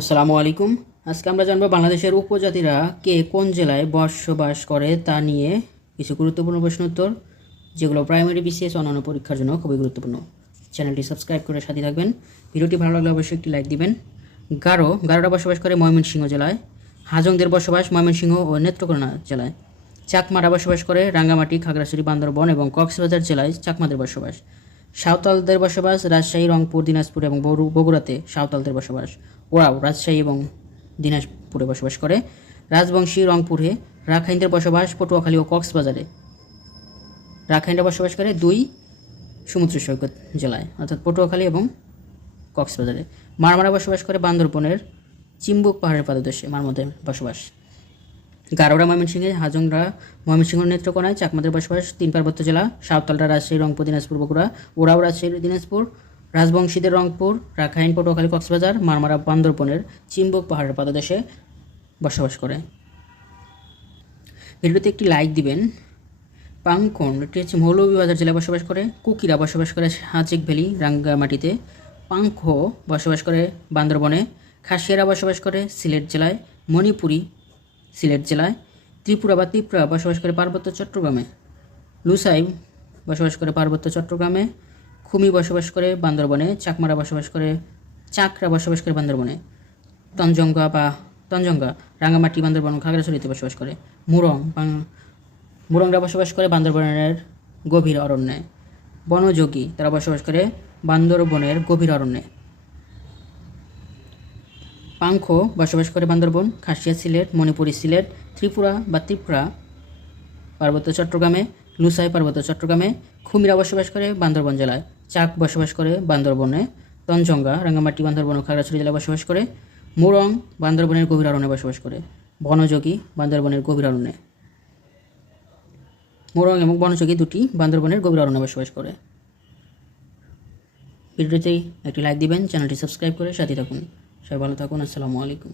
আসসালামু আলাইকুম। আজকে আমরা জানবো বাংলাদেশের উপজাতিরা কে কোন জেলায় বসবাস করে তা নিয়ে কিছু গুরুত্বপূর্ণ প্রশ্ন উত্তর, যেগুলো প্রাইমারি বিসিএস অন্যান্য পরীক্ষার জন্য খুবই গুরুত্বপূর্ণ। চ্যানেলটি সাবস্ক্রাইব করে সাথে থাকবেন। ভিডিওটি ভালো লাগলে অবশ্যই একটি লাইক দিবেন। গারোরা বসবাস করে ময়মনসিংহ জেলায়। হাজংদের বসবাস ময়মনসিংহ ও নেত্রকোনা জেলায়। চাকমারা বসবাস করে রাঙ্গামাটি, খাগড়াছড়ি, বান্দরবন এবং কক্সবাজার জেলায় চাকমাদের বসবাস। সাঁওতালদের বসবাস রাজশাহী, রংপুর, দিনাজপুর এবং বগুড়াতে সাঁওতালদের বসবাস। ওরাও রাজশাহী এবং দিনাজপুরে বসবাস করে। রাজবংশী রংপুরে। রাখাইনদের বসবাস পটুয়াখালী ও কক্সবাজারে। রাখাইনরা বসবাস করে দুই সমুদ্র সৈকত জেলায়, অর্থাৎ পটুয়াখালী এবং কক্সবাজারে। মারমারা বসবাস করে বান্দরবনের চিম্বুক পাহাড়ের পাদদেশে, মারমধ্যে বসবাস। গারোরা ময়মনসিংহে, হাজংরা ময়মনসিংহ, নেত্রকোনায়। চাকমাদের বসবাস তিন পার্বত্য জেলা। সাঁওতালরা রাজশাহী, রংপুর, দিনাজপুর, বগুড়া। ওরাও রাজশাহী, দিনাজপুর। রাজবংশীদের রংপুর, রাখাইন, পটুয়াখালী, কক্সবাজার। মারমারা বান্দরবনের চিম্বুক পাহাড়ের পাদদেশে বসবাস করে। ভিডিওতে একটি লাইক দিবেন। পাংখোন, এটি হচ্ছে মৌলভীবাজার জেলায় বসবাস করে। কুকিরা বসবাস করে হাজেক ভ্যালি, রাঙ্গামাটিতে। পাংখো বসবাস করে বান্দরবনে। খাসিয়ারা বসবাস করে সিলেট জেলায়। মণিপুরি সিলেট জেলায়। ত্রিপুরা বসবাস করে পার্বত্য চট্টগ্রামে। লুসাই বসবাস করে পার্বত্য চট্টগ্রামে। খুমি বসবাস করে বান্দরবনে। চাকরা বসবাস করে বান্দরবনে। তঞ্জঙ্গা রাঙ্গামাটি, বান্দরবন, খাগড়াছড়িতে বসবাস করে। মুরংরা বসবাস করে বান্দরবনের গভীর অরণ্যে। বনযোগী তারা বসবাস করে বান্দরবনের গভীর অরণ্যে। পাংখো বসবাস করে বান্দরবন, খাসিয়া সিলেট, মণিপুরি সিলেট, ত্রিপুরা পার্বত্য চট্টগ্রামে। লুসাই পার্বত্য চট্টগ্রামে। খুমিরা বসবাস করে বান্দরবন জেলায়। চাক বসবাস করে বান্দরবনে। তঞ্জঙ্গা রাঙ্গামাটি, বান্দরবন ও খাগড়াছড়ি জেলায় বসবাস করে। মুরং বান্দরবনের গভীর অরণ্যে বসবাস করে। বনযোগী বান্দরবনের গভীর অরণ্যে। মুরং এবং বনযোগী দুটি বান্দরবনের গভীর অরণ্যে বসবাস করে। ভিডিওতেই একটি লাইক দিবেন, চ্যানেলটি সাবস্ক্রাইব করে সাথে থাকুন। সবাই ভালো থাকুন। আসসালামু আলাইকুম।